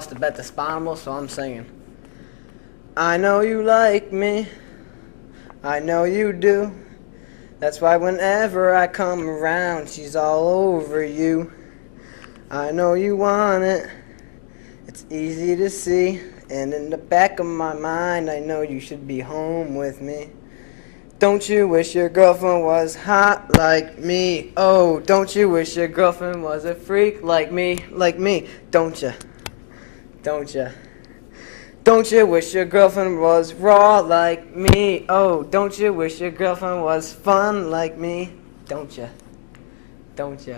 lost a bet to Spinable, so I'm singing. I know you like me, I know you do. That's why whenever I come around, she's all over you. I know you want it, it's easy to see. And in the back of my mind, I know you should be home with me. Don't you wish your girlfriend was hot like me? Oh, don't you wish your girlfriend was a freak like me? Don't ya? Don't ya? Don't you wish your girlfriend was raw like me? Oh, don't you wish your girlfriend was fun like me? Don't ya? Don't ya?